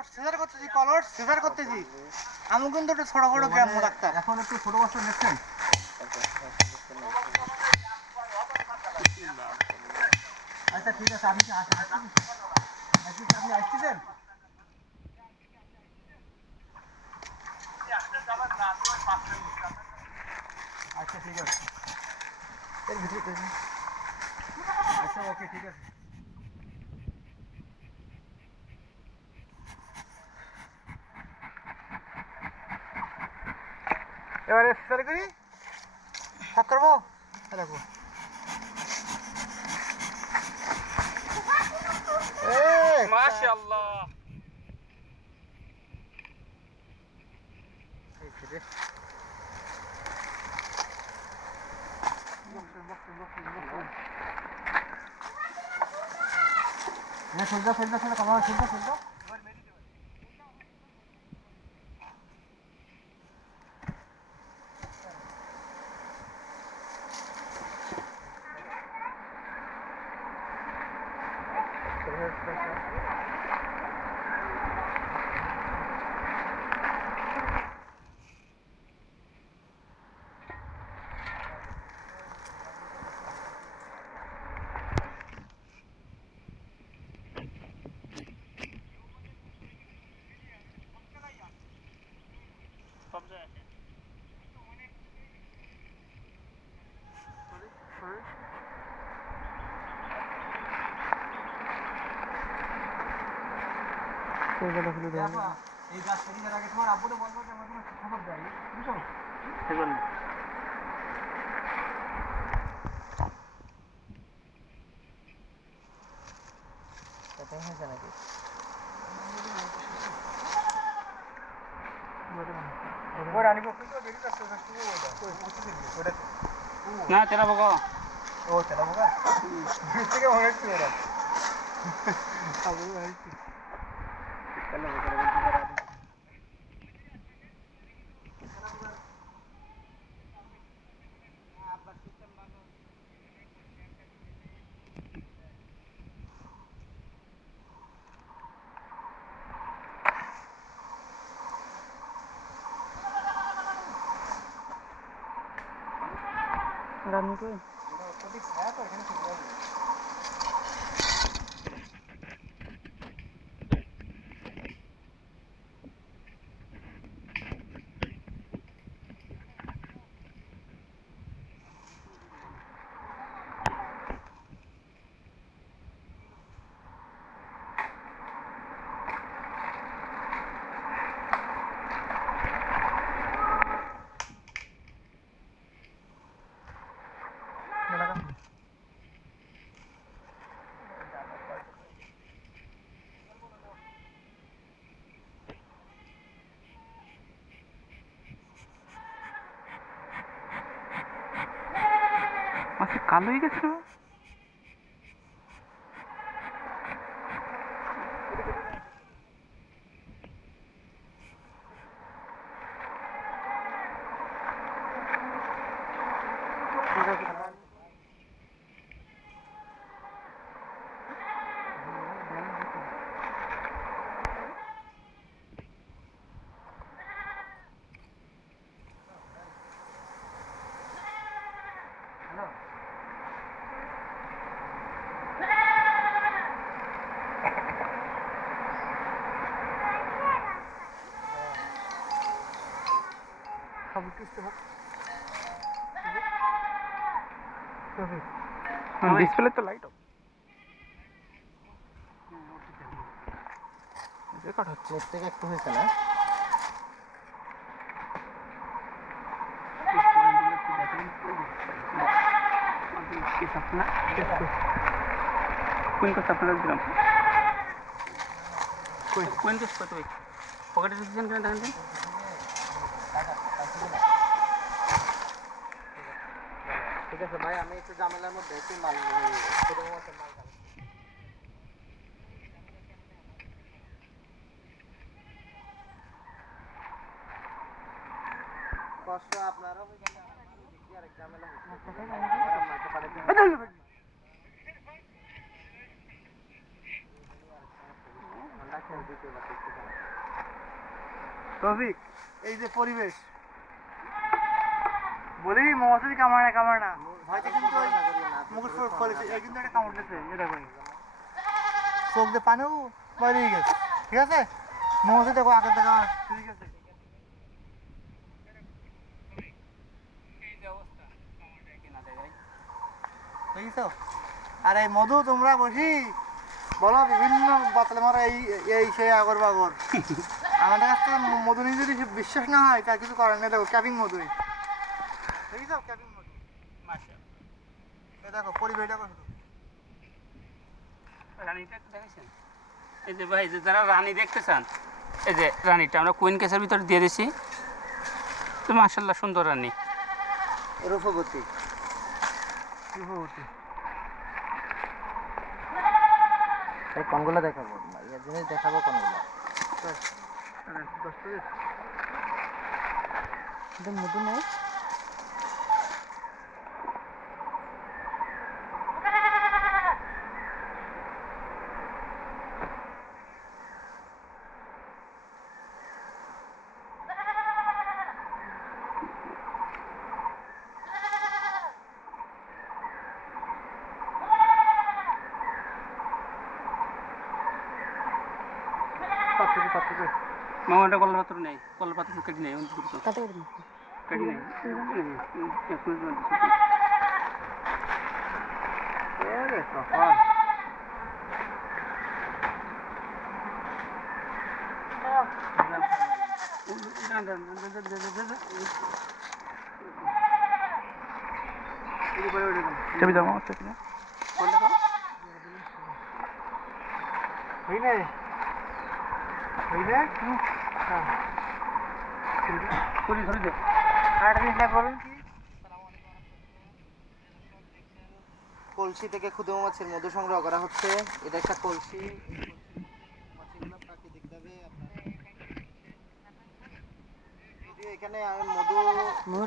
কলস সিজার করতেছি আমি কিন্তু একটু ছোট ছোট গ্রাম্য ডাক্তার এখন একটু ছোট বস্তা নিচ্ছেন আচ্ছা ঠিক আছে আপনি আপনি আসতেছেন আচ্ছা ঠিক আছে এর ভিতরে আচ্ছা ওকে ঠিক আছে এবারে স্যার করি থাক করবো দেখো মাশাআল্লাহ এই রে হ্যাঁ সোজা কামা সোজা এই গাছ কেনার আগে তোমার আব্বুকে বলবো যে আমার কোনো খবর দেয় বুঝছো কথাই হয়েছে নাকি না তেরা বগো ও তেলা বোকা থেকে অনেক ছিল ওরা আবু হইছে তেলা বোকা রানি কই অত্যধিক ছায়া তো এখানে ঠিক আছে আচ্ছা কালো হয়ে গেছে খাবার কিস্তে হোক ডিসপ্লে তো লাইট অফ রেকর্ড হচ্ছে নেট থেকে একটু হয়েছে না কোন কথা আপনারা দিলাম কোন কিছু কত পকেটে দিচ্ছেন কিনা দেখেন ঠিক আছে ভাই আমি একটু ঝামেলার মধ্যে একটু মাল ছোট মতো মাল কষ্ট আপনারও আরেক ঝামেলা হচ্ছে তৌফিক এই যে পরিবেশ বলি মহাসি কামায় না হয়তো কিন্তু ওই মুখের ফলেছে এই কিন্তু একটা কামড়তেছে এটা কই চোখ দিয়ে পানিও বেরিয়ে গেছে ঠিক আছে মহাসি দেখো আগে দেখা ঠিক আছে দেখিছো আরে মধু তোমরা বসি বলো বিভিন্ন বাতলে মারা এই এই সেই আগর বাগর আমাদের কাছ থেকে মধু নিয়ে যদি বিশ্বাস না হয় তার কিছু করার নেই দেখো ক্যাপিং মধুই দেখিছো ক্যাপিং মধু এই দেখো পরিবেশটা কত রানীটা একটু দেখেছেন এই যে ভাই যে যারা রানী দেখতে চান এই যে রানীটা আমরা কুইন কেসের ভিতরে দিয়ে দিছি তো মাশাআল্লাহ সুন্দর রানী রূপবতী এই কোনগুলো দেখাবো এই জিনিস দেখাবো কোনগুলো মধু নেই মামাটা কলার পাত্র নেই কলার পাত্র কেটে নেই কেটে নেই ছবি দাও হইনে হইনে হ্যাঁ পুরি ধরে দে আর জিনিসটা বলুন কি কলসি থেকে ক্ষুদে মাছের মধু সংগ্রহ করা হচ্ছে এটা একটা কলসি মাছগুলো প্রাকৃতিকভাবে আপনার এখানে মধু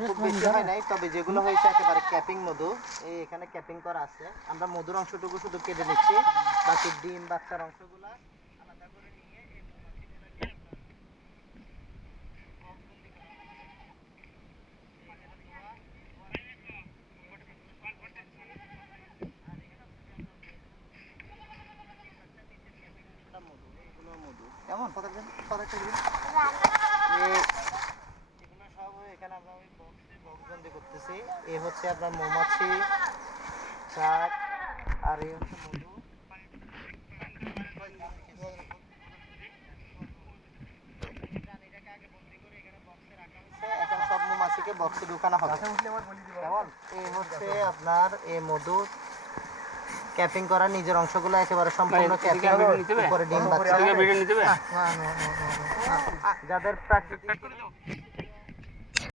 খুব বেশি হয় নাই তবে যেগুলো হয়েছে একেবারে ক্যাপিং মধু এই এখানে ক্যাপিং করা আছে আমরা মধুর অংশটুকু শুধু কেটে নিচ্ছি বাকি ডিম বাচ্চার অংশগুলো আলাদা করে নিয়ে কেমন কথা এগুলো সব এখানে আমরা ওই বক্সবন্দি করতেছি এ হচ্ছে আপনার মৌমাছি চাক আর এই হচ্ছে মধু এখন সব মৌমাছিকে বক্সে ঢুকানো হবে কেমন এই হচ্ছে আপনার এই মধু ক্যাপিং করা নিজের অংশগুলো একেবারে সম্পূর্ণ ক্যাপিং উপরে ডিম বাচ্চা ভিডিও নিতে হবে যাদের প্রাকৃতিক